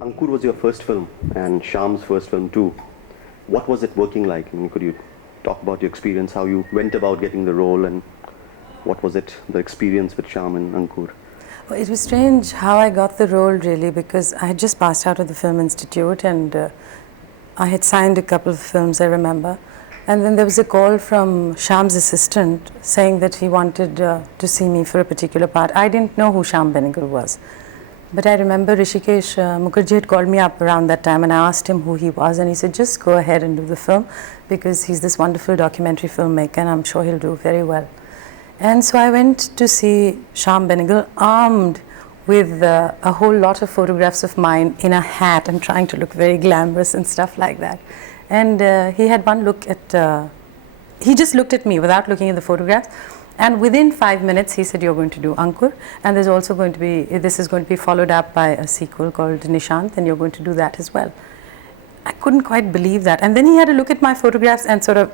Ankur was your first film and Shyam's first film too. What was it working like? I mean, could you talk about your experience, how you went about getting the role, and what was it, the experience with Shyam and Ankur? Well, it was strange how I got the role really, because I had just passed out of the Film Institute and I had signed a couple of films, I remember. And then there was a call from Shyam's assistant saying that he wanted to see me for a particular part. I didn't know who Shyam Benegal was. But I remember Rishikesh Mukherjee had called me up around that time and I asked him who he was, and he said, just go ahead and do the film because he's this wonderful documentary filmmaker and I'm sure he'll do very well. And so I went to see Shyam Benegal armed with a whole lot of photographs of mine in a hat and trying to look very glamorous and stuff like that. And he had one look at, he just looked at me without looking at the photographs. And within 5 minutes, he said, you're going to do Ankur. And there's also going to be, this is going to be followed up by a sequel called Nishant, and you're going to do that as well. I couldn't quite believe that. And then he had a look at my photographs and sort of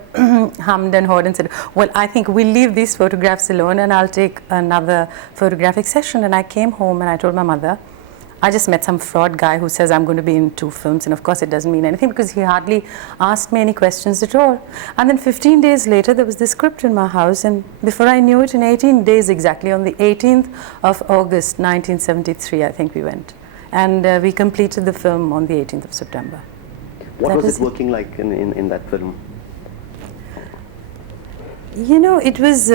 hummed and hawed and said, well, I think we'll leave these photographs alone and I'll take another photographic session. And I came home and I told my mother, I just met some fraud guy who says I'm going to be in 2 films, and of course it doesn't mean anything because he hardly asked me any questions at all. And then 15 days later there was this script in my house, and before I knew it, in 18 days exactly, on the 18th of August 1973 I think we went, and we completed the film on the 18th of September. What was it working like in that film? You know, it was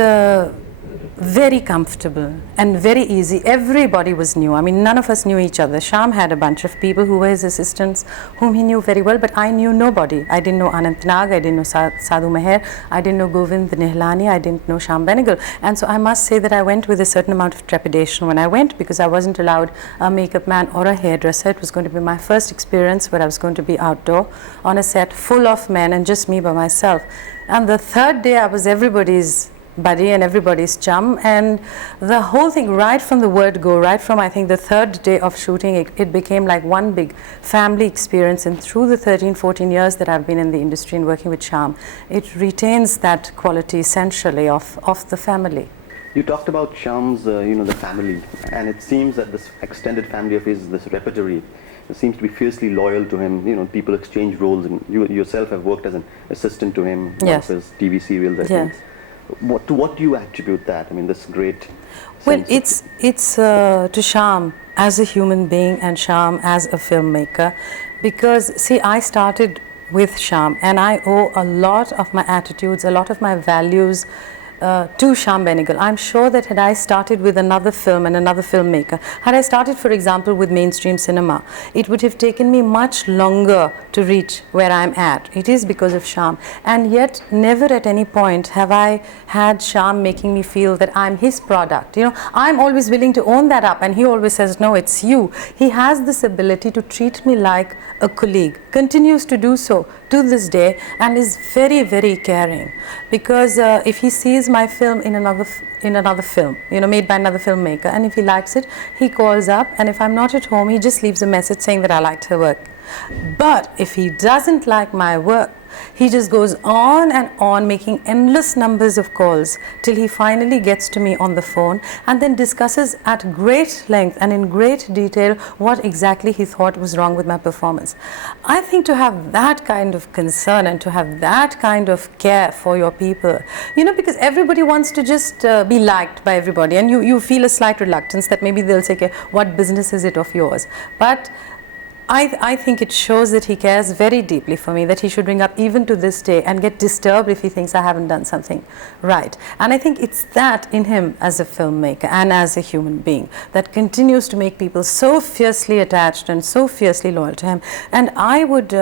very comfortable and very easy. Everybody was new. I mean, none of us knew each other. Shyam had a bunch of people who were his assistants whom he knew very well, but I knew nobody. I didn't know Anant Nag, I didn't know Sadhu Meher, I didn't know Govind Nihlani, I didn't know Shyam Benegal. And so I must say that I went with a certain amount of trepidation when I went, because I wasn't allowed a makeup man or a hairdresser. It was going to be my first experience where I was going to be outdoor on a set full of men and just me by myself. And the third day I was everybody's buddy and everybody's chum, and the whole thing, right from the word go, right from I think the third day of shooting, it became like one big family experience. And through the 13-14 years that I've been in the industry and working with Shyam, it retains that quality essentially of the family. You talked about Shyam's, the family, and it seems that this extended family of his, this repertory, seems to be fiercely loyal to him. You know, people exchange roles, and you yourself have worked as an assistant to him in yes. one of his TV serials, I think. To what do you attribute that? I mean, this great. Well, it's to Shyam as a human being and Shyam as a filmmaker, because see, I started with Shyam and I owe a lot of my attitudes, a lot of my values to Shyam Benegal. I'm sure that had I started with another film and another filmmaker, had I started, for example, with mainstream cinema, it would have taken me much longer to reach where I'm at. It is because of Shyam. And yet, never at any point have I had Shyam making me feel that I'm his product. You know, I'm always willing to own that up, and he always says, no, it's you. He has this ability to treat me like a colleague, continues to do so to this day, and is very, very caring. Because if he sees my film in another film, made by another filmmaker, and if he likes it, he calls up, and if I'm not at home, he just leaves a message saying that I liked her work. But if he doesn't like my work, he just goes on and on making endless numbers of calls till he finally gets to me on the phone and then discusses at great length and in great detail what exactly he thought was wrong with my performance. I think to have that kind of concern and to have that kind of care for your people, because everybody wants to just be liked by everybody, and you feel a slight reluctance that maybe they'll say, okay, what business is it of yours? But I think it shows that he cares very deeply for me, that he should ring up even to this day and get disturbed if he thinks I haven't done something right. And I think it's that in him as a filmmaker and as a human being that continues to make people so fiercely attached and so fiercely loyal to him. And I would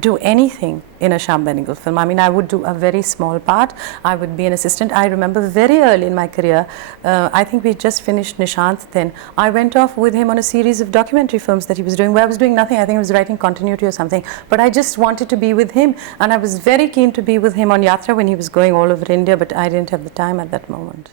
do anything in a Shyam Benegal film. I mean, I would do a very small part. I would be an assistant. I remember very early in my career, I think we just finished Nishant then. I went off with him on a series of documentary films that he was doing, where I was doing nothing. I think I was writing continuity or something. But I just wanted to be with him, and I was very keen to be with him on Yatra when he was going all over India, but I didn't have the time at that moment.